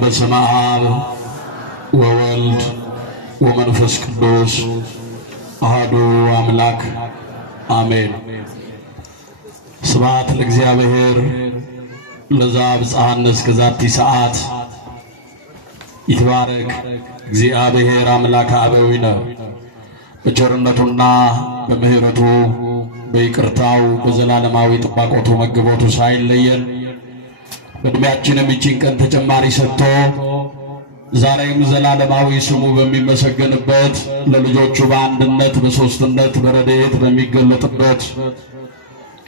በስመ አብ ወወልድ ወመንፈስ ቅዱስ አሐዱ አምላክ አሜን። ስብሐት ለእግዚአብሔር ለዘአብጽሐነ እስከ ዛቲ ሰዓት ይትባረክ እግዚአብሔር አምላከ አበዊነ በቸርነቱና በምሕረቱ በይቅርታው በዘላለማዊ ጥባቆቱ መግቦቱ ሳይለየን በእድሜያችንም ይህችን ቀን ተጨማሪ ሰጥቶ ዛሬም ዘላለማዊ ስሙ በሚመሰገንበት ለልጆቹ በአንድነት በሦስትነት በረድኤት በሚገለጥበት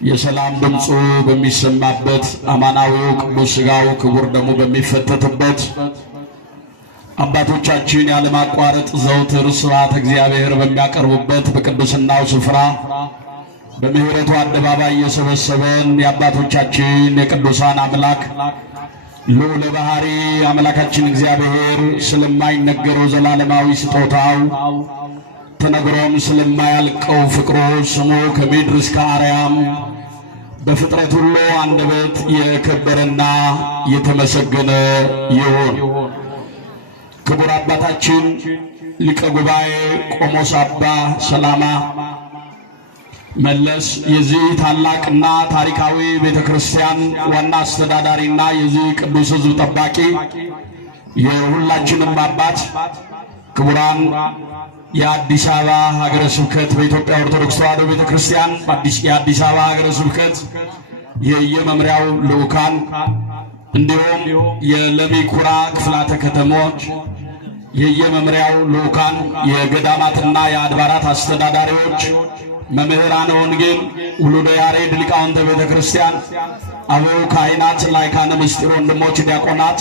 የሰላም ድምፁ በሚሰማበት አማናዊው ቅዱስ ሥጋው ክቡር ደሙ በሚፈተትበት አባቶቻችን ያለማቋረጥ ዘውትር ስብሐተ እግዚአብሔር በሚያቀርቡበት በቅዱስናው ስፍራ በምሕረቱ አደባባይ የሰበሰበን የአባቶቻችን የቅዱሳን አምላክ ልዑለ ባሕሪ አምላካችን እግዚአብሔር ስለማይነገረው ዘላለማዊ ስጦታው ተነግሮም ስለማያልቀው ፍቅሩ ስሙ ከምድር እስከ አርያም በፍጥረት ሁሉ አንደበት የከበረና የተመሰገነ ይሁን። ክቡር አባታችን ሊቀ ጉባኤ ቆሞስ አባ ሰላማ መለስ የዚህ ታላቅና ታሪካዊ ቤተክርስቲያን ዋና አስተዳዳሪና የዚህ ቅዱስ ሕዝብ ጠባቂ የሁላችንም አባት ክቡራን የአዲስ አበባ ሀገረ ስብከት በኢትዮጵያ ኦርቶዶክስ ተዋሕዶ ቤተክርስቲያን የአዲስ አበባ ሀገረ ስብከት የየመምሪያው ልዑካን እንዲሁም የለሚ ኩራ ክፍላተ ከተሞች የየመምሪያው ልዑካን የገዳማትና የአድባራት አስተዳዳሪዎች መምህራነ ወንጌል ውሉደ ያሬድ ሊቃውንተ ቤተ ክርስቲያን አበው ካህናት ላይካነ ምስጢር ወንድሞች ዲያቆናት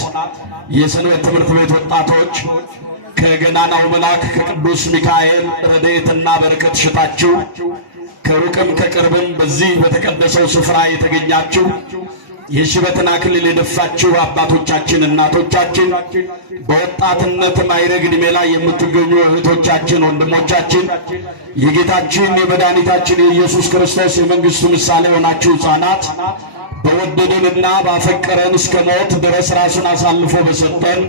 የሰንበት ትምህርት ቤት ወጣቶች ከገናናው መልአክ ከቅዱስ ሚካኤል ረድኤትና በረከት ሽታችሁ ከሩቅም ከቅርብም በዚህ በተቀደሰው ስፍራ የተገኛችሁ የሽበትን አክሊል የደፋችሁ አባቶቻችን እናቶቻችን በወጣትነት ማዕረግ ዕድሜ ላይ የምትገኙ እህቶቻችን ወንድሞቻችን የጌታችን የመድኃኒታችን የኢየሱስ ክርስቶስ የመንግሥቱ ምሳሌ የሆናችሁ ሕፃናት በወደደንና ባፈቀረን እስከ ሞት ድረስ ራሱን አሳልፎ በሰጠን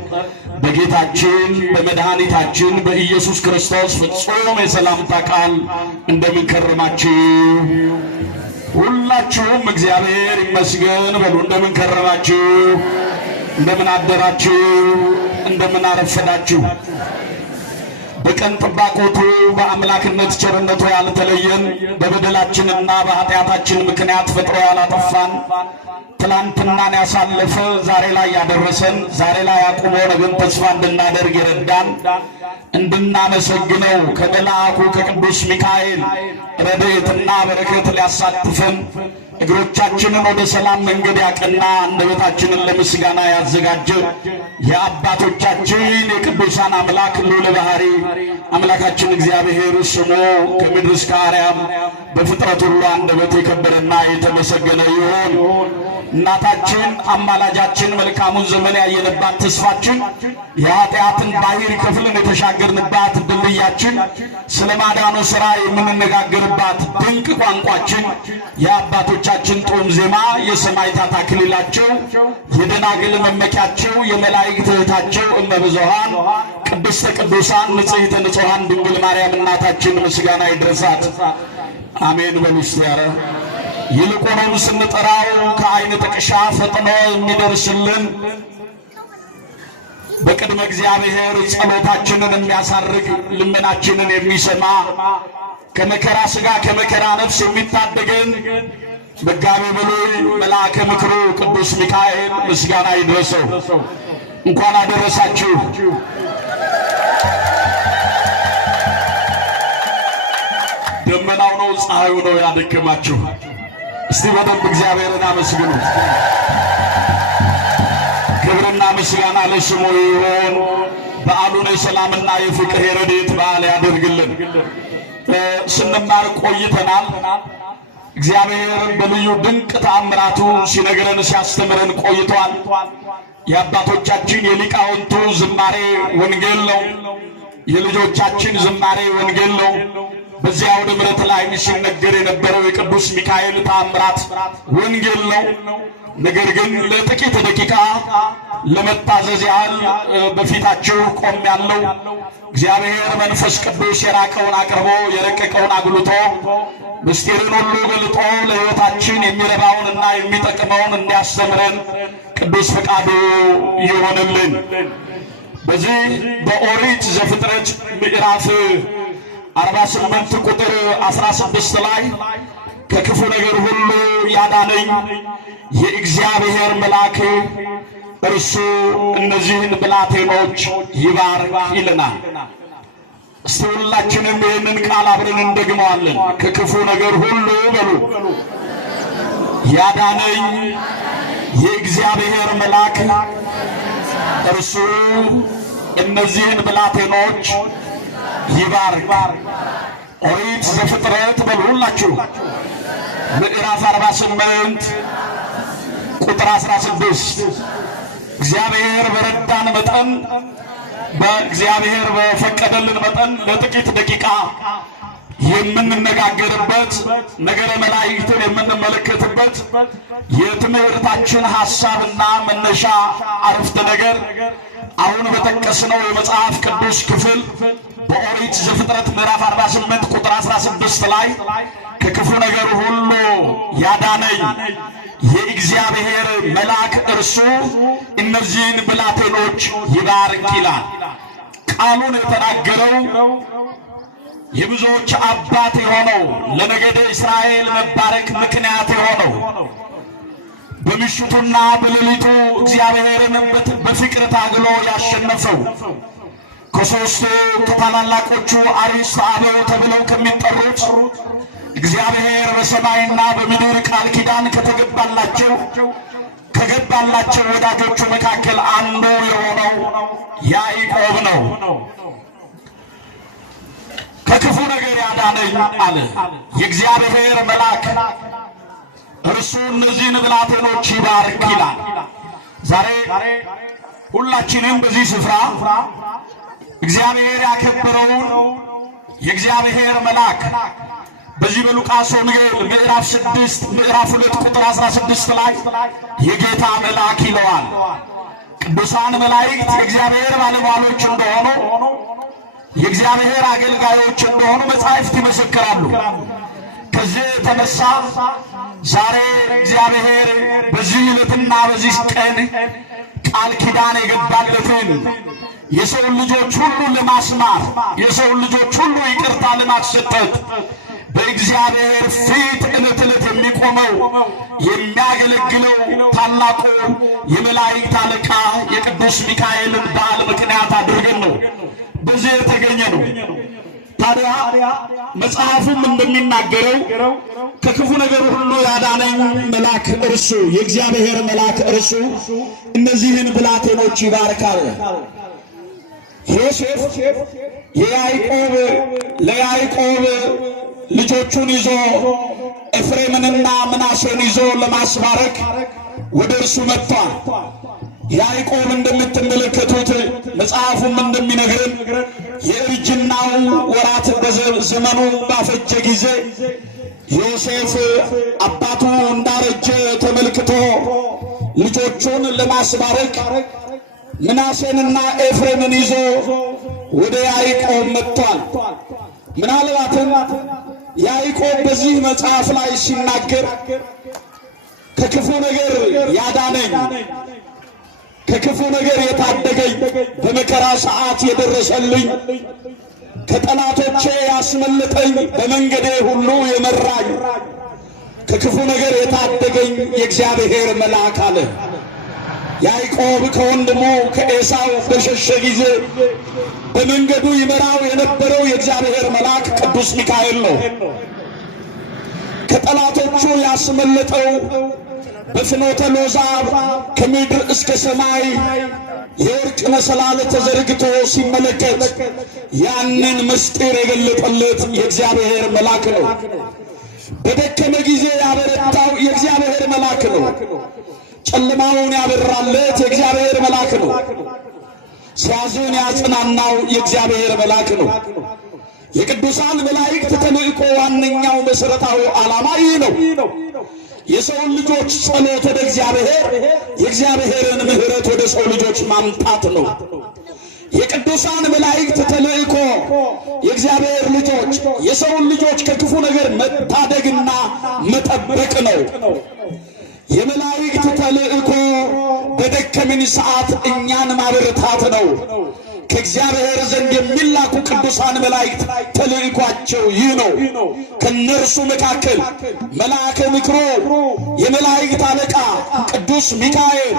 በጌታችን በመድኃኒታችን በኢየሱስ ክርስቶስ ፍጹም የሰላምታ ቃል እንደምን ከረማችሁ? ሁላችሁም እግዚአብሔር ይመስገን በሉ። እንደምን ከረማችሁ? እንደምን አደራችሁ? እንደምን አረፈዳችሁ? በቀን ጥባቆቱ በአምላክነት ቸርነቱ ያልተለየን በበደላችንና በኃጢአታችን ምክንያት ፈጥሮ ያላጠፋን ትላንትናን ያሳለፈ ዛሬ ላይ ያደረሰን ዛሬ ላይ አቁሞ ነገን ተስፋ እንድናደርግ የረዳን እንድናመሰግነው ከመልአኩ ከቅዱስ ሚካኤል ረድኤትና በረከት ሊያሳትፈን እግሮቻችንን ወደ ሰላም መንገድ ያቀና አንደበታችንን ለምስጋና ያዘጋጀ የአባቶቻችን የቅዱሳን አምላክ ልዑለ ባሕሪ አምላካችን እግዚአብሔር ስሙ ከምድር እስከ አርያም በፍጥረት ሁሉ አንደበት የከበረና የተመሰገነ ይሁን። እናታችን አማላጃችን መልካሙን ዘመን ያየንባት ተስፋችን የኃጢአትን ባሕር ከፍለን የተሻገርንባት ድልድያችን ስለ ማዳኑ ሥራ የምንነጋገርባት ድንቅ ቋንቋችን የአባቶቻችን ጦም ዜማ የሰማዕታት አክሊላቸው የደናግል መመኪያቸው የመላእክት እህታቸው እመብዙኃን ቅድስተ ቅዱሳን ንጽሕተ ንጹሐን ድንግል ማርያም እናታችን ምስጋና ይድረሳት። አሜን በሉ እስቲ። ኧረ ይልቁንም ስንጠራው ከዓይን ጥቅሻ ፈጥኖ የሚደርስልን በቅድመ እግዚአብሔር ጸሎታችንን የሚያሳርግ ልመናችንን የሚሰማ ከመከራ ሥጋ ከመከራ ነፍስ የሚታደገን መጋቤ ብሉይ መልአከ ምክሩ ቅዱስ ሚካኤል ምስጋና ይድረሰው። እንኳን አደረሳችሁ። ደመናው ነው ፀሐዩ ነው ያደከማችሁ? እስቲ በደንብ እግዚአብሔርን አመስግኑት። ክብርና ምስጋና ለስሙ ይሁን። በዓሉን የሰላምና የፍቅር የረድኤት በዓል ያደርግልን። ስንማር ቆይተናል። እግዚአብሔር በልዩ ድንቅ ተአምራቱ ሲነግረን ሲያስተምረን ቆይቷል። የአባቶቻችን የሊቃውንቱ ዝማሬ ወንጌል ነው። የልጆቻችን ዝማሬ ወንጌል ነው። በዚያ አውደ ምሕረት ላይ ሲነገር የነበረው የቅዱስ ሚካኤል ተአምራት ወንጌል ነው። ነገር ግን ለጥቂት ደቂቃ ለመታዘዝ ያህል በፊታችሁ ቆሜያለሁ። እግዚአብሔር መንፈስ ቅዱስ የራቀውን አቅርቦ የረቀቀውን አጉልቶ ምስጢርን ሁሉ ገልጦ ለሕይወታችን የሚረባውንና የሚጠቅመውን እንዲያስተምረን ቅዱስ ፈቃዱ ይሆንልን። በዚህ በኦሪት ዘፍጥረት ምዕራፍ 48 ቁጥር 16 ላይ ከክፉ ነገር ሁሉ ያዳነኝ የእግዚአብሔር መልአክ እርሱ እነዚህን ብላቴኖች ይባርክ ይለናል። እስቲ ሁላችንም ይህንን ቃል አብረን እንደግመዋለን። ከክፉ ነገር ሁሉ በሉ ያዳነኝ የእግዚአብሔር መልአክ እርሱ እነዚህን ብላቴኖች ይባርክ። ኦሪት ዘፍጥረት በሉ ሁላችሁ ምዕራፍ 48 ቁጥር 16 እግዚአብሔር በረዳን መጠን በእግዚአብሔር በፈቀደልን መጠን ለጥቂት ደቂቃ የምንነጋገርበት ነገረ መላእክትን የምንመለከትበት የትምህርታችን ሐሳብና መነሻ አረፍተ ነገር አሁን በተቀሰነው የመጽሐፍ ቅዱስ ክፍል በኦሪት ዘፍጥረት ምዕራፍ 48 ቁጥር 16 ላይ ከክፉ ነገር ሁሉ ያዳነኝ የእግዚአብሔር መልአክ እርሱ እነዚህን ብላቴኖች ይባርክ ይላል። ቃሉን የተናገረው የብዙዎች አባት የሆነው ለነገደ እስራኤል መባረክ ምክንያት የሆነው በምሽቱና በሌሊቱ እግዚአብሔርን በፍቅር ታግሎ ያሸነፈው ከሦስቱ ከታላላቆቹ አርዕስተ አበው ተብለው ከሚጠሩት እግዚአብሔር በሰማይና በምድር ቃል ኪዳን ከገባላቸው ወዳጆቹ መካከል አንዱ የሆነው ያዕቆብ ነው። ከክፉ ነገር ያዳነኝ አለ የእግዚአብሔር መልአክ እርሱ እነዚህን ብላቴኖች ይባርክ ይላል። ዛሬ ሁላችንም በዚህ ስፍራ እግዚአብሔር ያከበረውን የእግዚአብሔር መልአክ በዚህ በሉቃስ ወንጌል ምዕራፍ 2 ቁጥር 16 ላይ የጌታ መልአክ ይለዋል። ቅዱሳን መላእክት የእግዚአብሔር ባለሟሎች እንደሆኑ የእግዚአብሔር አገልጋዮች እንደሆኑ መጻሕፍት ይመሰክራሉ። ከዚህ የተነሳ ዛሬ እግዚአብሔር በዚህ ዕለትና በዚህ ቀን ቃል ኪዳን የገባለትን የሰው ልጆች ሁሉ ለማስማር የሰው ልጆች ሁሉ ይቅርታ ለማሰጠት በእግዚአብሔር ፊት ዕለት ዕለት የሚቆመው የሚያገለግለው ታላቁ የመላእክት አለቃ የቅዱስ ሚካኤልን በዓል ምክንያት አድርገን ነው በዚህ የተገኘ ነው። ታዲያ መጽሐፉም እንደሚናገረው ከክፉ ነገር ሁሉ ያዳነኝ መልአክ እርሱ የእግዚአብሔር መልአክ እርሱ እነዚህን ብላቴኖች ይባርካል። ዮሴፍ ለያዕቆብ ልጆቹን ይዞ ኤፍሬምንና ምናሴን ይዞ ለማስባረክ ወደ እርሱ መጥቷል። ያዕቆብ እንደምትመለከቱት መጽሐፉም እንደሚነግረን የእርጅናው ወራት በዘመኑ ባፈጀ ጊዜ ዮሴፍ አባቱ እንዳረጀ ተመልክቶ ልጆቹን ለማስባረክ ምናሴንና ኤፍሬምን ይዞ ወደ ያዕቆብ መጥቷል። ምናልባትም ያዕቆብ በዚህ መጽሐፍ ላይ ሲናገር ከክፉ ነገር ያዳነኝ ከክፉ ነገር የታደገኝ በመከራ ሰዓት የደረሰልኝ ከጠላቶቼ ያስመለጠኝ በመንገዴ ሁሉ የመራኝ ከክፉ ነገር የታደገኝ የእግዚአብሔር መልአክ አለ። ያዕቆብ ከወንድሙ ከኤሳው በሸሸ ጊዜ በመንገዱ ይመራው የነበረው የእግዚአብሔር መልአክ ቅዱስ ሚካኤል ነው። ከጠላቶቹ ያስመለጠው በፍኖተ ሎዛ ከምድር እስከ ሰማይ የወርቅ መሰላል ተዘርግቶ ሲመለከት ያንን ምስጢር የገለጠለት የእግዚአብሔር መልአክ ነው። በደከመ ጊዜ ያበረታው የእግዚአብሔር መልአክ ነው። ጨለማውን ያበራለት የእግዚአብሔር መልአክ ነው። ሲያዝን ያጽናናው የእግዚአብሔር መልአክ ነው። የቅዱሳን መላእክት ተልእኮ ዋነኛው መሰረታዊ ዓላማ ይህ ነው። የሰው ልጆች ጸሎት ወደ እግዚአብሔር የእግዚአብሔርን ምሕረት ወደ ሰው ልጆች ማምጣት ነው። የቅዱሳን መላእክት ተልእኮ የእግዚአብሔር ልጆች የሰው ልጆች ከክፉ ነገር መታደግና መጠበቅ ነው። የመላእክት ተልእኮ በደከምን ሰዓት እኛን ማበረታት ነው። ከእግዚአብሔር ዘንድ የሚላኩ ቅዱሳን መላእክት ተልእኳቸው ይህ ነው። ከነርሱ መካከል መልአከ ምክሩ የመላእክት አለቃ ቅዱስ ሚካኤል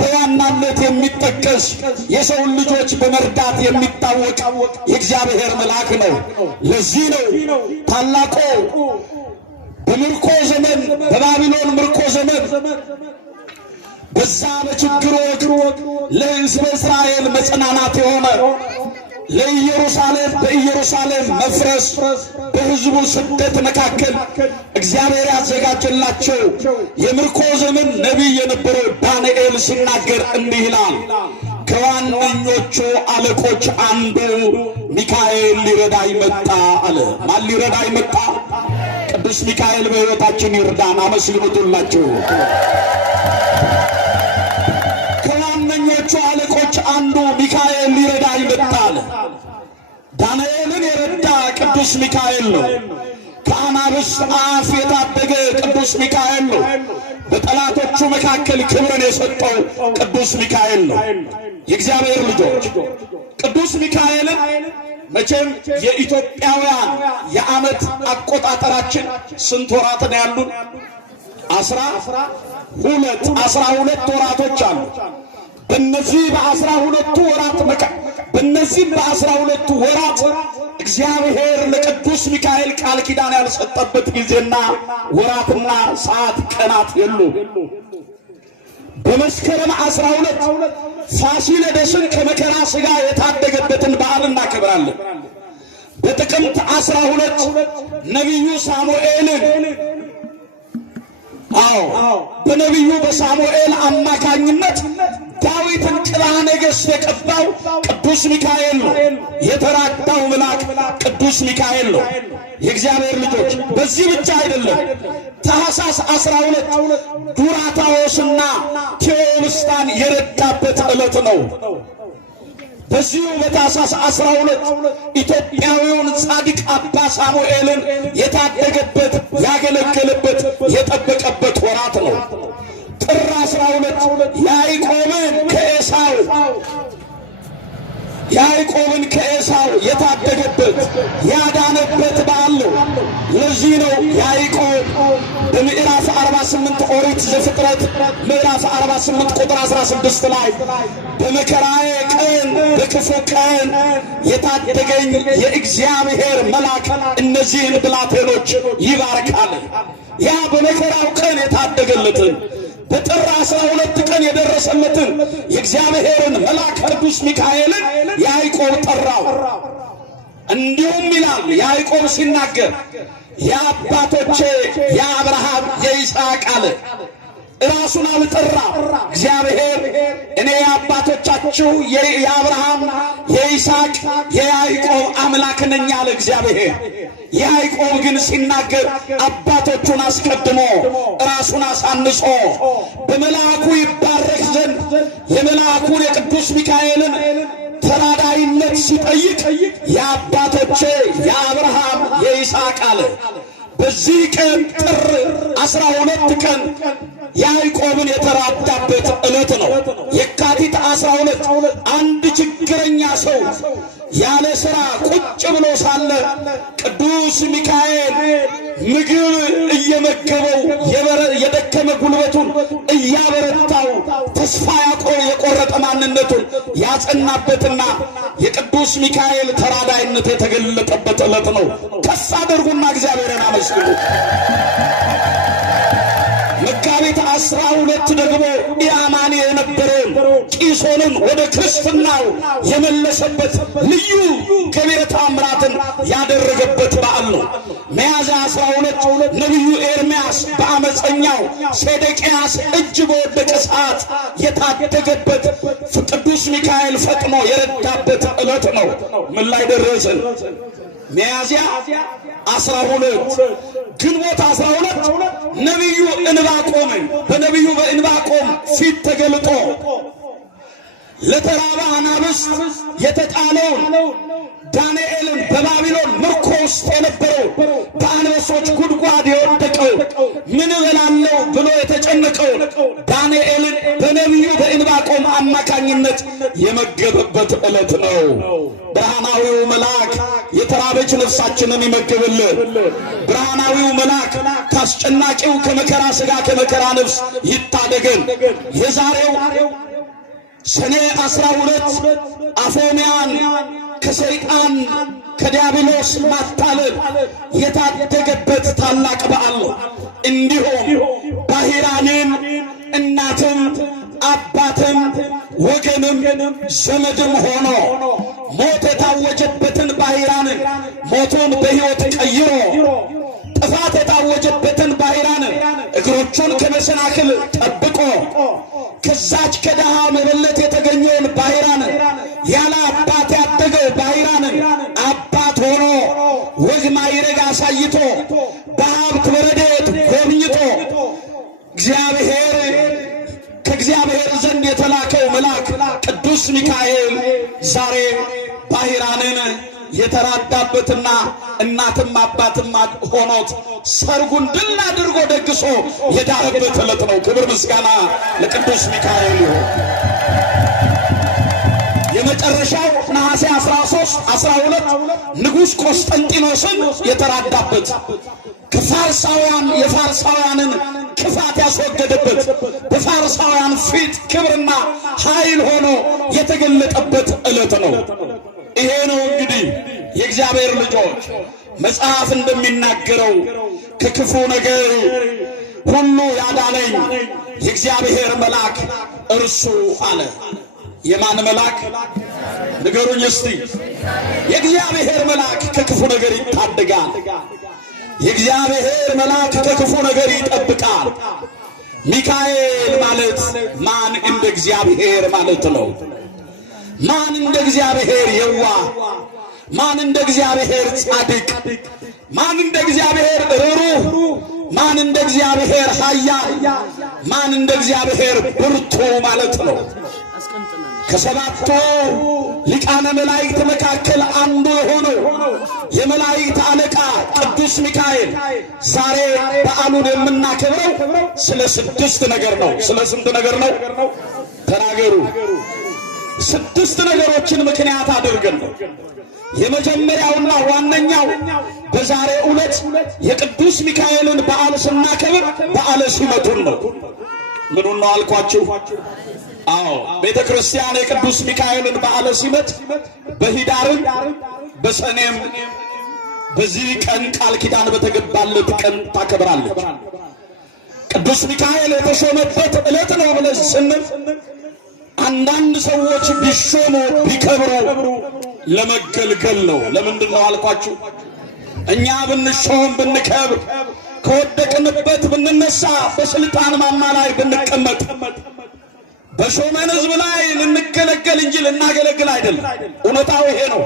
በዋናነት የሚጠቀስ የሰውን ልጆች በመርዳት የሚታወቅ የእግዚአብሔር መልአክ ነው። ለዚህ ነው ታላቁ በምርኮ ዘመን በባቢሎን ምርኮ ዘመን በዛ በችግሩ ለሕዝበ እስራኤል መጽናናት የሆነ በኢየሩሳሌም መፍረስ በሕዝቡ ስደት መካከል እግዚአብሔር ያዘጋጀላቸው የምርኮ ዘመን ነቢይ የነበረው ዳንኤል ሲናገር እንዲህ ይላል። ከዋነኞቹ አለቆች አንዱ ሚካኤል ሊረዳኝ መጣ አለ። ማን ሊረዳኝ መጣ? ቅዱስ ሚካኤል በሕይወታችን ይርዳን። አመስግኑላችሁ። ከዋነኞቹ አለቆች አንዱ ሚካኤል ሊረዳኝ መጣ አለ። ዳንኤልን የረዳ ቅዱስ ሚካኤል ነው። ከአናብስት አፍ የታደገ ቅዱስ ሚካኤል ነው። በጠላቶቹ መካከል ክብርን የሰጠው ቅዱስ ሚካኤል ነው። የእግዚአብሔር ልጆች ቅዱስ ሚካኤልን መቼም የኢትዮጵያውያን የዓመት አቆጣጠራችን ስንት ወራት ነው ያሉን? 12 ወራቶች አሉ። በእነዚህ በ12 ወራት እግዚአብሔር ለቅዱስ ሚካኤል ቃል ኪዳን ያልሰጠበት ጊዜና ወራትና ሰዓት ቀናት የሉም። በመስከረም 12 ፋሲለደስን ከመከራ ሥጋ የታደገበትን በዓል እናከብራለን። በጥቅምት 12 ነቢዩ ሳሙኤልን በነቢዩ በሳሙኤል አማካኝነት ዳዊትን ቅባ ነገሥት የቀባው ቅዱስ ሚካኤል ነው። የተራዳው መልአክ ቅዱስ ሚካኤል ነው። የእግዚአብሔር ልጆች በዚህ ብቻ አይደለም። ታኅሳስ 12 ዱራታዎስና ቴዎብስታን የረዳበት ዕለት ነው። በዚሁ በታኅሳስ 12 ኢትዮጵያዊውን ጻድቅ አባ ሳሙኤልን የታደገበት ያገለገለበት የጠበቀበት ወራት ነው። ጥር 12 ያዕቆብን ከኤሳው የታደገበት ያዳነበት በዓል ነው። ለዚህ ነው ያዕቆብ በምዕራፍ 48 ኦሪት ዘፍጥረት ምዕራፍ 48 ቁጥር 16 ላይ በመከራዬ ቀን በክፉ ቀን የታደገኝ የእግዚአብሔር መልአክ እነዚህን ብላቴኖች ይባርካል። ያ በመከራው ቀን የታደገለትን በጥር 12 ቀን የደረሰለትን የእግዚአብሔርን መልአክ ቅዱስ ሚካኤልን ያዕቆብ ጠራው። እንዲሁም ይላል ያዕቆብ ሲናገር የአባቶቼ የአብርሃም የይስሐቅ አለ። ራሱን አልጠራ። እግዚአብሔር እኔ የአባቶቻችሁ የአብርሃም የይስሐቅ የያዕቆብ አምላክ ነኝ አለ እግዚአብሔር። ያዕቆብ ግን ሲናገር አባቶቹን አስቀድሞ ራሱን አሳንሶ በመልአኩ ይባረክ ዘንድ የመልአኩን የቅዱስ ሚካኤልን ተራዳይነት ሲጠይቅ የአባቶቼ የአብርሃም የይስሐቅ አለ። በዚህ ቀን ጥር 12 ቀን ያዕቆብን የተራዳበት ዕለት ነው። የካቲት 12 አንድ ችግረኛ ሰው ያለ ሥራ ቁጭ ብሎ ሳለ ቅዱስ ሚካኤል ምግብ እየመገበው የደከመ ጉልበቱን እያበረታው ተስፋ የቆረጠ ማንነቱን ያጸናበትና የቅዱስ ሚካኤል ተራዳይነት የተገለጠበት ዕለት ነው። ከፍ አድርጉና እግዚአብሔርን አመስግኑ። መጋቢት 12 ደግሞ ኢአማኒ የነበረውን ቂሶንን ወደ ክርስትናው የመለሰበት ልዩ ገቢረ ተአምራትን ያደረገበት በዓል ነው። ሚያዝያ 12 ነቢዩ ኤርምያስ በአመፀኛው ሴዴቅያስ እጅ በወደቀ ሰዓት የታደገበት ቅዱስ ሚካኤል ፈጥኖ የረዳበት ዕለት ነው። ምን ላይ ደረስን? ሚያዝያ 12 ግንቦት 12 ነቢዩ ዕንባቆም በነቢዩ በዕንባቆም ፊት ተገልጦ ለተራበ አናብስት የተጣለውን ዳንኤልን በባቢሎን ምርኮ ውስጥ የነበረው በአንበሶች ጉድጓድ የወደቀው ምን እበላለሁ ብሎ የተጨነቀው ዳንኤልን በነቢዩ በዕንባቆም አማካኝነት የመገበበት ዕለት ነው። ብርሃናዊው መልአክ የተራበች ነፍሳችንን ይመግብልን። ብርሃናዊው መልአክ ካስጨናቂው ከመከራ ሥጋ ከመከራ ነፍስ ይታደገን። የዛሬው ሰኔ 12 አፎምያን ከሰይጣን ከዲያብሎስ ማታለል የታደገበት ታላቅ በዓል ነው። እንዲሁም ባሕራንን እናትም አባትም ወገንም ዘመድም ሆኖ ሞት የታወጀበትን ባሕራንን ሞቱን በሕይወት ቀይሮ ጥፋት የታወጀበትን ባሕራንን እግሮቹን ከመሰናክል ጠብቆ ከዛች ከደሃ መበለት የተገኘውን ባሕራንን ያለ አባት ያደገው ባሕራንን አባት ሆኖ ወግ ማዕረግ አሳይቶ በሀብት በረድኤት ጎብኝቶ ከእግዚአብሔር ዘንድ የተላከው መልአክ ቅዱስ ሚካኤል ዛሬ ባሕራንን የተራዳበትና እናትም አባትም ሆኖት ሰርጉን ድል አድርጎ ደግሶ የዳረበት ዕለት ነው። ክብር ምስጋና ለቅዱስ ሚካኤል ይሁን። የመጨረሻው ነሐሴ 13 12 ንጉሥ ቆስጠንጢኖስን የተራዳበት የፋርሳውያንን ክፋት ያስወገደበት በፋርሳውያን ፊት ክብርና ኃይል ሆኖ የተገለጠበት ዕለት ነው። ይሄ ነው እንግዲህ የእግዚአብሔር ልጆች መጽሐፍ እንደሚናገረው ከክፉ ነገር ሁሉ ያዳነኝ የእግዚአብሔር መልአክ እርሱ አለ። የማን መልአክ ንገሩኝ እስቲ? የእግዚአብሔር መልአክ ከክፉ ነገር ይታደጋል። የእግዚአብሔር መልአክ ከክፉ ነገር ይጠብቃል። ሚካኤል ማለት ማን እንደ እግዚአብሔር ማለት ነው። ማን እንደ እግዚአብሔር የዋህ፣ ማን እንደ እግዚአብሔር ጻድቅ፣ ማን እንደ እግዚአብሔር ርኅሩህ፣ ማን እንደ እግዚአብሔር ኃያል፣ ማን እንደ እግዚአብሔር ብርቱ ማለት ነው። ከሰባቱ ሊቃነ መላእክት መካከል አንዱ የሆነው የመላእክት አለቃ ቅዱስ ሚካኤል ዛሬ በዓሉን የምናከብረው ስለ 6 ነገር ነው። ስለ ስንት ነገር ነው? ተናገሩ። 6 ነገሮችን ምክንያት አድርገን ነው። የመጀመሪያውና ዋነኛው በዛሬ ዕለት የቅዱስ ሚካኤልን በዓል ስናከብር በዓለ ሲመቱን ነው። ምኑን ነው አልኳችሁ? አዎ ቤተ ክርስቲያን የቅዱስ ሚካኤልን በዓለ ሲመት በሂዳርም በሰኔም በዚህ ቀን ቃል ኪዳን በተገባለት ቀን ታከብራለች። ቅዱስ ሚካኤል የተሾመበት ዕለት ነው ብለን ስንል አንዳንድ ሰዎች ቢሾሙ ቢከብሩ ለመገልገል ነው። ለምንድን ነው አልኳችሁ? እኛ ብንሾም ብንከብር ከወደቅንበት ብንነሳ በስልጣን ማማ ላይ ብንቀመጥ በሾመን ሕዝብ ላይ ልንገለገል እንጂ ልናገለግል አይደለም። እውነታው ይሄ ነው።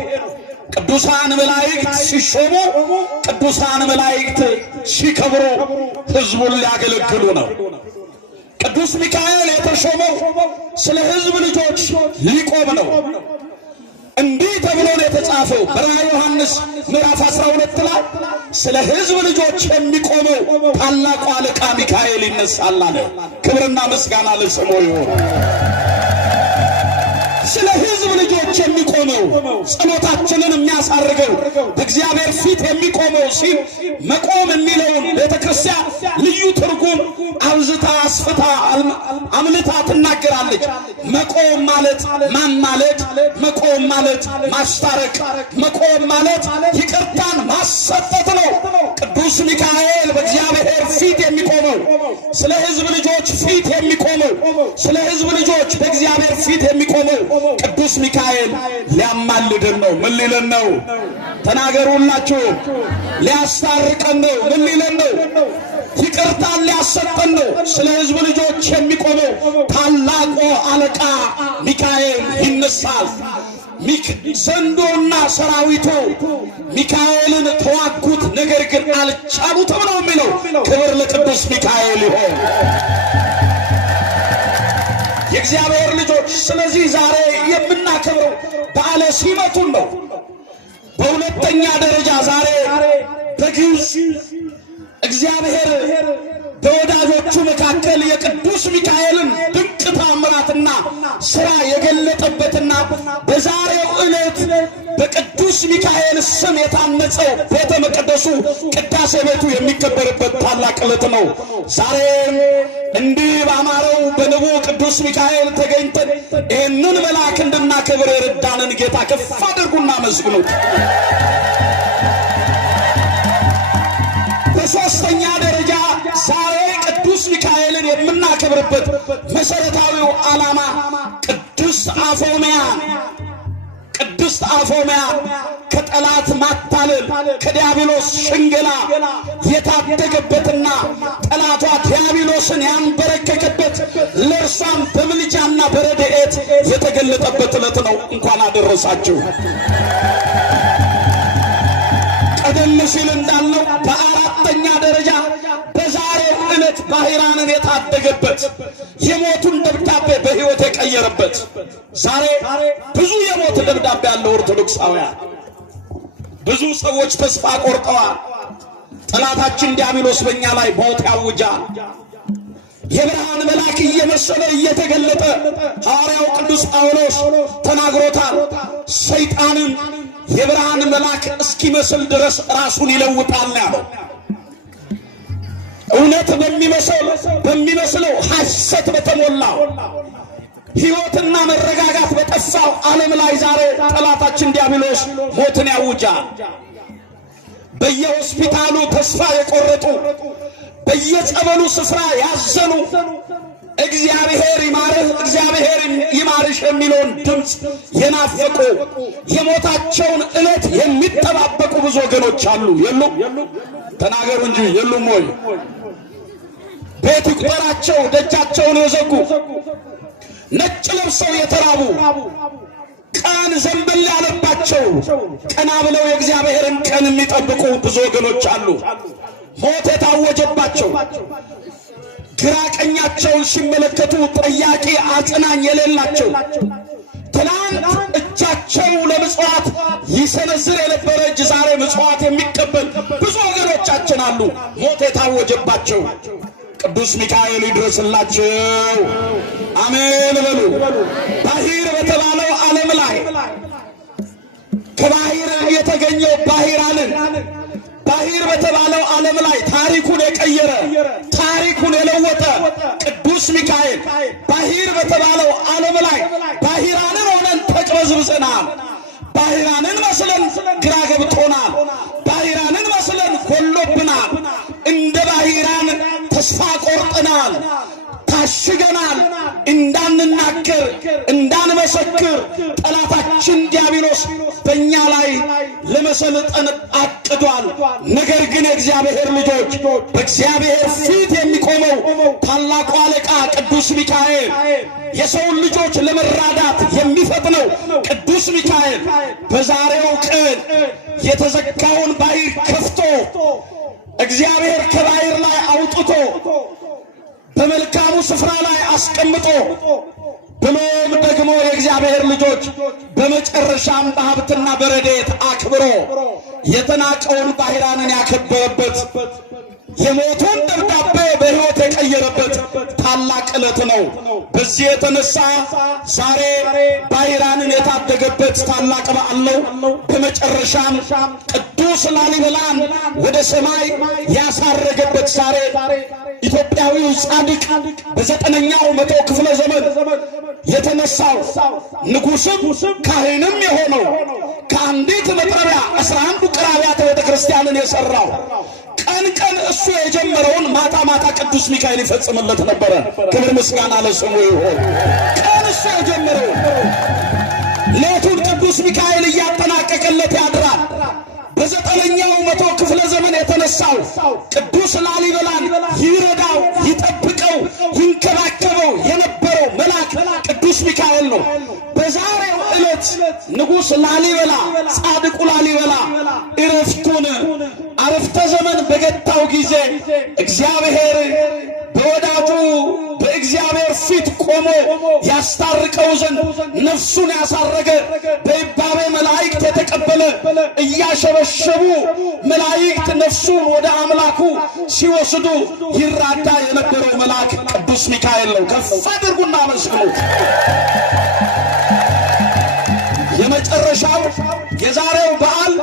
ቅዱሳን መላእክት ሲሾሙ፣ ቅዱሳን መላእክት ሲከብሩ ሕዝቡን ሊያገለግሉ ነው። ቅዱስ ሚካኤል የተሾመው ስለ ሕዝብ ልጆች ሊቆም ነው። እንዲህ ተብሎ ነው የተጻፈው በራዕየ ዮሐንስ ምዕራፍ 12 ላይ ስለ ሕዝብ ልጆች የሚቆመው ታላቁ አለቃ ሚካኤል ይነሳል አለ። ክብርና ምስጋና ለስሙ ይሁን። ስለ ሕዝብ ልጆች የሚቆመው ጸሎታችንን የሚያሳርገው በእግዚአብሔር ፊት የሚቆመው ሲል መቆም የሚለውን ቤተ ክርስቲያን ልዩ ትርጉም አብዝታ አስፍታ አምልታ ትናገራለች። መቆም ማለት ማማለድ፣ መቆም ማለት ማስታረቅ፣ መቆም ማለት ይቅርታን ማሰጠት ነው። ቅዱስ ሚካኤል በእግዚአብሔር ፊት የሚቆመው ስለ ሕዝብ ልጆች ፊት የሚቆመው ስለ ሕዝብ ልጆች በእግዚአብሔር ፊት የሚቆመው ቅዱስ ሚካኤል ሊያማልደን ነው። ምን ሊለን ነው? ተናገሩላችሁ። ሊያስታርቀን ነው። ምን ሊለን ነው? ይቅርታን ሊያሰጠን ነው። ስለ ሕዝብ ልጆች የሚቆመው ታላቁ አለቃ ሚካኤል ይነሳል። ዘንዶና ሰራዊቱ ሚካኤልን ተዋጉት፣ ነገር ግን አልቻሉትም ነው የሚለው። ክብር ለቅዱስ ሚካኤል ይሁን የእግዚአብሔር ልጆች። ስለዚህ ዛሬ የምናከብረው በዓለ ሲመቱን ነው። በሁለተኛ ደረጃ ዛሬ በግብፅ እግዚአብሔር በወዳጆቹ መካከል የቅዱስ ሚካኤልን ድንቅ ታምራትና ሥራ የገለጠበትና በዛሬው ዕለት በቅዱስ ሚካኤል ስም የታነጸው ቤተ መቅደሱ ቅዳሴ ቤቱ የሚከበርበት ታላቅ ዕለት ነው። ዛሬም እንዲህ ባማረው በንቡ ቅዱስ ሚካኤል ተገኝተን ይህንን መልአክ እንድናከብር የረዳንን ጌታ ከፍ አድርጉና አመስግኑት። በሦስተኛ ደረጃ ዛሬ ቅዱስ ሚካኤልን የምናከብርበት መሠረታዊው ዓላማ ቅድስት አፎምያ ከጠላት ማታለል ከዲያብሎስ ሽንገላ የታደገበትና ጠላቷ ዲያብሎስን ያንበረከከበት ለእርሷም በምልጃና በረድኤት የተገለጠበት ዕለት ነው። እንኳን አደረሳችሁ። ቀደም ሲል እንዳልነው በአራተኛ ደረጃ በዛሬው ዕለት ባህራንን የታደገበት የሞቱን ደብዳቤ በሕይወት የቀየረበት ዛሬ ብዙ የሞት ደብዳቤ ያለው ኦርቶዶክሳውያን ብዙ ሰዎች ተስፋ ቆርጠዋል። ጠላታችን ዲያብሎስ በእኛ ላይ ሞት ያውጃል። የብርሃን መልአክ እየመሰለ እየተገለጠ ሐዋርያው ቅዱስ ጳውሎስ ተናግሮታል። ሰይጣንን የብርሃን መልአክ እስኪመስል ድረስ ራሱን ይለውጣል ያለው እውነት በሚመስለው ሐሰት በተሞላው ሕይወትና መረጋጋት በጠፋው ዓለም ላይ ዛሬ ጠላታችን ዲያብሎስ ሞትን ያውጃል። በየሆስፒታሉ ተስፋ የቆረጡ በየጸበሉ ስፍራ ያዘኑ እግዚአብሔር ይማርህ እግዚአብሔር ይማርሽ የሚለውን ድምፅ የናፈቁ የሞታቸውን ዕለት የሚጠባበቁ ብዙ ወገኖች አሉ። የሉም? ተናገሩ እንጂ የሉም ወይ? ቤት ይቁጠራቸው ደጃቸውን የዘጉ ነጭ ለብሰው የተራቡ ቀን ዘንበል ያለባቸው ቀና ብለው የእግዚአብሔርን ቀን የሚጠብቁ ብዙ ወገኖች አሉ። ሞት የታወጀባቸው ግራ ቀኛቸውን ሲመለከቱ ጠያቂ አጽናኝ የሌላቸው ትናንት እጃቸው ለምጽዋት ይሰነዝር የነበረ እጅ ዛሬ ምጽዋት የሚቀበል ብዙ ወገኖቻችን አሉ። ሞት የታወጀባቸው ቅዱስ ሚካኤል ይድረስላቸው። አሜን በሉ። ባሕር በተባለው ዓለም ላይ ከባሕር የተገኘው ባሕር በተባለው ዓለም ላይ ታሪኩን የቀየረ ታሪኩን የለወጠ ቅዱስ ሚካኤል ባሕር በተባለው ዓለም ላይ ባሕራንን ሆነን ተቅበዝብዘናል። ባሕራንን መስለን ግራ ገብቶናል። ባሕራንን መስለን ጎሎብናል። እንደ ባሕራን ተስፋ ቆርጠናል። ታሽገናል። እንዳንናገር እንዳንመሰክር ጠላታችን ዲያብሎስ በእኛ ላይ ለመሰልጠን አቅዷል። ነገር ግን የእግዚአብሔር ልጆች በእግዚአብሔር ፊት የሚቆመው ታላቁ አለቃ ቅዱስ ሚካኤል የሰውን ልጆች ለመራዳት የሚፈጥነው ቅዱስ ሚካኤል በዛሬው ቀን የተዘጋውን ባሕር ከፍቶ እግዚአብሔር ከባሕር ላይ አውጥቶ በመልካሙ ስፍራ ላይ አስቀምጦ ብሎም ደግሞ የእግዚአብሔር ልጆች በመጨረሻም በሀብትና በረድኤት አክብሮ የተናቀውን ባሕራንን ያከበረበት የሞቱን ደብዳቤ በሕይወት የቀየረበት ታላቅ ዕለት ነው። በዚህ የተነሳ ዛሬ ባሕራንን የታደገበት ታላቅ በዓል ነው። በመጨረሻም ቅዱስ ላሊበላን ወደ ሰማይ ያሳረገበት ዛሬ ኢትዮጵያዊው ጻድቅ በዘጠነኛው መቶ ክፍለ ዘመን የተነሳው ንጉሥም ካህንም የሆነው ከአንዲት መጥረቢያ 11 ውቅር አብያተ ቤተ ክርስቲያንን የሠራው ቀን ቀን እሱ የጀመረውን ማታ ማታ ቅዱስ ሚካኤል ይፈጽምለት ነበረ። ክብር ምስጋና ለስሙ ይሁን። ቀን እሱ የጀመረውን ሌቱን ቅዱስ ሚካኤል እያጠናቀቀለት ያድራል። በዘጠነኛው መቶ ክፍለ ዘመን የተነሳው ቅዱስ ላሊበላን ይረዳው፣ ይጠብቀው፣ ይንከባከበው የነበረው መልአክ ቅዱስ ሚካኤል ነው። በዛሬው ዕለት ዕለት ንጉሥ ላሊበላ ጻድቁ ላሊበላ ዕረፍቱን አረፍተ ዘመን በገታው ጊዜ እግዚአብሔር በወዳጁ በእግዚአብሔር ፊት ቆሞ ያስታርቀው ዘንድ ነፍሱን ያሳረገ በይባቤ መላእክት የተቀበለ እያሸበሸቡ መላእክት ነፍሱን ወደ አምላኩ ሲወስዱ ይራዳ የነበረው መልአክ ቅዱስ ሚካኤል ነው። ከፍ አድርጉና መስግኑት። የመጨረሻው የዛሬው በዓል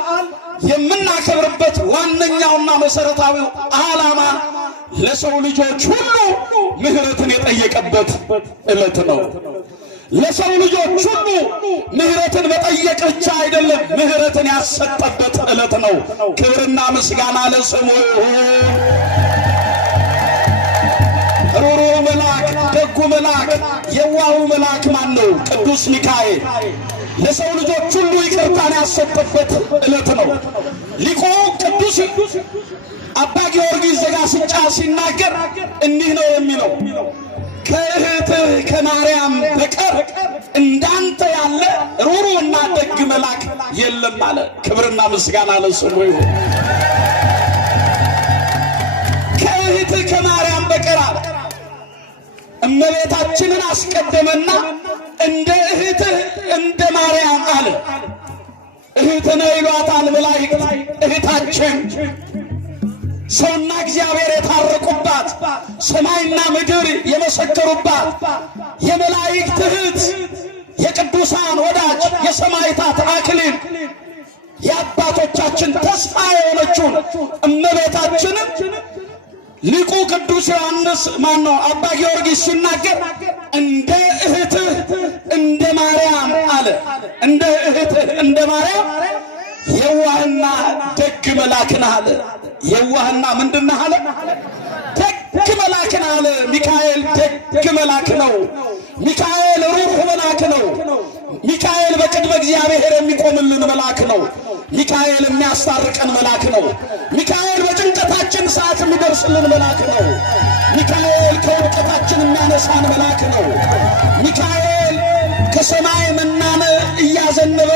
የምናከብርበት ዋነኛውና መሰረታዊው ዓላማ ለሰው ልጆች ሁሉ ምህረትን የጠየቀበት ዕለት ነው። ለሰው ልጆች ሁሉ ምህረትን መጠየቅ ብቻ አይደለም፣ ምህረትን ያሰጠበት ዕለት ነው። ክብርና ምስጋና ለስሙ ይሁን። ሩሩ መልአክ፣ ደጉ መልአክ፣ የዋሁ መልአክ ማን ነው? ቅዱስ ሚካኤል። ለሰው ልጆች ሁሉ ይቅርታን ያሰጠበት ዕለት ነው። ሊቁ ቅዱስ አባ ጊዮርጊስ ዘጋስጫ ሲናገር እንዲህ ነው የሚለው፣ ከእህትህ ከማርያም በቀር እንዳንተ ያለ ሩሩና ደግ መልአክ የለም አለ። ክብርና ምስጋና ለስሙ ይሁን። ከእህትህ ከማርያም በቀር አለ። እመቤታችንን አስቀደመና እንደ እህትህ እንደ ማርያም አለ። እህትነ ይሏታል መላእክት። እህታችን ሰውና እግዚአብሔር የታረቁባት፣ ሰማይና ምድር የመሰከሩባት የመላእክት እህት፣ የቅዱሳን ወዳጅ፣ የሰማዕታት አክሊል፣ የአባቶቻችን ተስፋ የሆነችውን እመቤታችንን ሊቁ ቅዱስ ዮሐንስ ማን ነው አባ ጊዮርጊስ ሲናገር እንደ እህትህ እንደ ማርያም አለ። እንደ እህትህ እንደ ማርያም የዋህና ደግ መልአክ ነህ አለ። የዋህና ምንድን ነህ አለ? ደግ መልአክ ነህ አለ። ሚካኤል ደግ መልአክ ነው። ሚካኤል ሩሩህ መልአክ ነው። ሚካኤል በቅድመ እግዚአብሔር የሚቆምልን መልአክ ነው። ሚካኤል የሚያስታርቀን መልአክ ነው። ሚካኤል በጭንቀታችን ሰዓት የሚደርስልን መልአክ ነው። ሚካኤል ከውድቀታችን የሚያነሳን መልአክ ነው። ሚካኤል ከሰማይ መናን እያዘነበ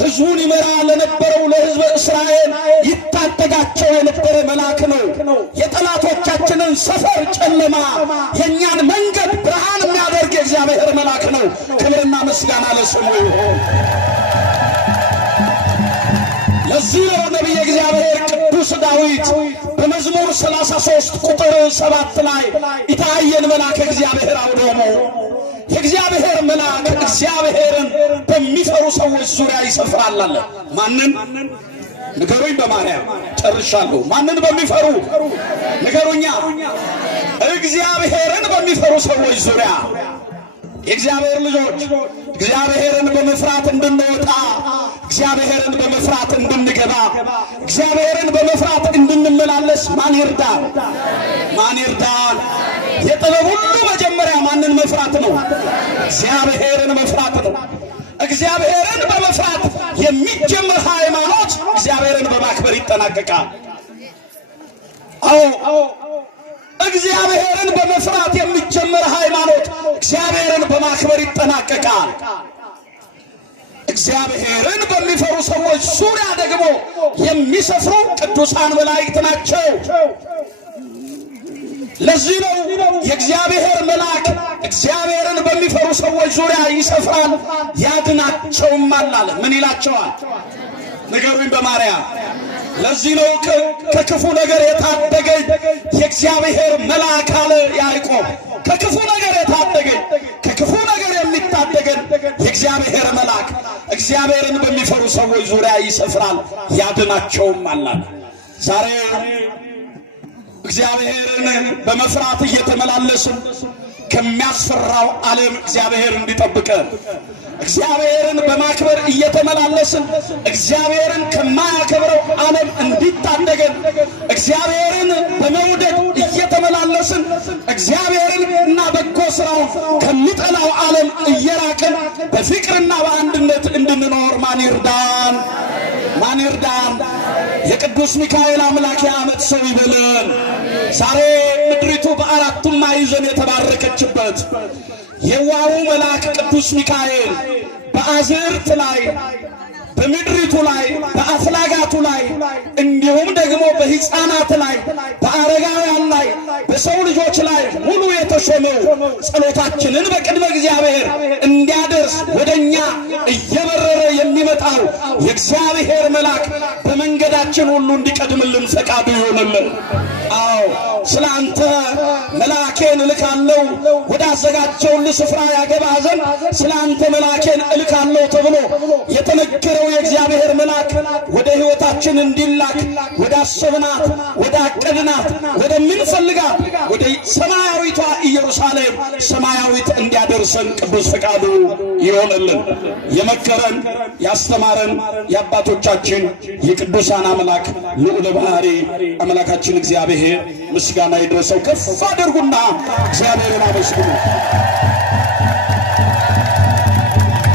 ሕዝቡን ይመራ ለነበረው ለሕዝበ እስራኤል ይታደጋቸው የነበረ መልአክ ነው። የጠላቶቻችንን ሰፈር ጨለማ፣ የእኛን መንገድ ብርሃን የሚያደርግ የእግዚአብሔር መልአክ ነው። ክብርና ምስጋና ለስሙ ይሁን። ለዚህ ነው ነቢየ እግዚአብሔር ቅዱስ ዳዊት በመዝሙር 33 ቁጥር 7 ላይ ኢታየን መልአከ እግዚአብሔር አውዶሙ፣ የእግዚአብሔር መልአክ እግዚአብሔርን በሚፈሩ ሰዎች ዙሪያ ይሰፍራል አለ። ማንን ንገሩኝ? በማርያም ጨርሻለሁ። ማንን በሚፈሩ ንገሩኛ? እግዚአብሔርን በሚፈሩ ሰዎች ዙሪያ የእግዚአብሔር ልጆች እግዚአብሔርን በመፍራት እንድንወጣ፣ እግዚአብሔርን በመፍራት እንድንገባ፣ እግዚአብሔርን በመፍራት እንድንመላለስ ማን ይርዳን? ማን ይርዳን? የጥበብ ሁሉ መጀመሪያ ማንን መፍራት ነው? እግዚአብሔርን መፍራት ነው። እግዚአብሔርን በመፍራት የሚጀምር ሃይማኖት እግዚአብሔርን በማክበር ይጠናቀቃል። አዎ እግዚአብሔርን በመፍራት የሚጀምር ሃይማኖት እግዚአብሔርን በማክበር ይጠናቀቃል። እግዚአብሔርን በሚፈሩ ሰዎች ዙሪያ ደግሞ የሚሰፍሩ ቅዱሳን መላእክት ናቸው። ለዚህ ነው የእግዚአብሔር መልአክ እግዚአብሔርን በሚፈሩ ሰዎች ዙሪያ ይሰፍራል ያድናቸውማል አለ። ምን ይላቸዋል? ንገሩኝ በማርያም። ለዚህ ነው ከክፉ ነገር የታደገኝ የእግዚአብሔር መልአክ አለ ያዕቆብ። ከክፉ ነገር የታደገኝ፣ ከክፉ ነገር የሚታደገን የእግዚአብሔር መልአክ እግዚአብሔርን በሚፈሩ ሰዎች ዙሪያ ይሰፍራል ያድናቸውማል አለ። ዛሬ እግዚአብሔርን በመፍራት እየተመላለስን ከሚያስፈራው ዓለም እግዚአብሔር እንዲጠብቀን፣ እግዚአብሔርን በማክበር እየተመላለስን እግዚአብሔርን ከማያከብረው ዓለም እንዲታደገን፣ እግዚአብሔርን በመውደድ እየተመላለስን እግዚአብሔርን እና በጎ ሥራውን ከሚጠላው ዓለም እየራቅን በፍቅርና በአንድነት እንድንኖር ማን ይርዳን? ማን ይርዳን? የቅዱስ ሚካኤል አምላክ የዓመት ሰው ይበለን። ዛሬ ምድሪቱ በአራቱም ማዕዘን የተባረከችበት የዋሁ መልአክ ቅዱስ ሚካኤል በአዝርት ላይ በምድሪቱ ላይ በአፍላጋቱ ላይ እንዲሁም ደግሞ በሕፃናት ላይ በአረጋውያን ላይ በሰው ልጆች ላይ ሙሉ የተሾመው ጸሎታችንን በቅድመ እግዚአብሔር እንዲያደርስ ወደኛ እየበረረ የሚመጣው የእግዚአብሔር መልአክ በመንገዳችን ሁሉ እንዲቀድምልን ፈቃዱ ይሆንልን። አዎ ስላንተ መልአኬን እልካለሁ ወደ አዘጋጀሁልህ ስፍራ ያገባህ ዘንድ ስላንተ መልአኬን እልካለሁ ተብሎ የተነገረው የእግዚአብሔር መልአክ ወደ ሕይወታችን እንዲላክ ወደ አሰብናት ወደ አቀድናት ወደ ምንፈልጋት ወደ ሰማያዊቷ ኢየሩሳሌም ሰማያዊት እንዲያደርሰን ቅዱስ ፈቃዱ ይሆንልን። የመከረን ያስተማረን የአባቶቻችን የቅዱሳን አምላክ ልዑለ ባሕሪ አምላካችን እግዚአብሔር ምስጋና ይድረሰው። ከፍ አድርጉና እግዚአብሔርን አመስግኑ።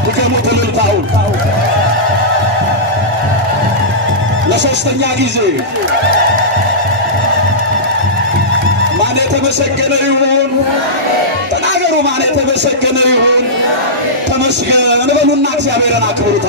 ድገሙት እልልታውን ለሶስተኛ ጊዜ። ማን የተመሰገነ ይሁን? ተናገሩ። ማን የተመሰገነ ይሁን? ተመስገን በሉና እግዚአብሔርን አክብሩት።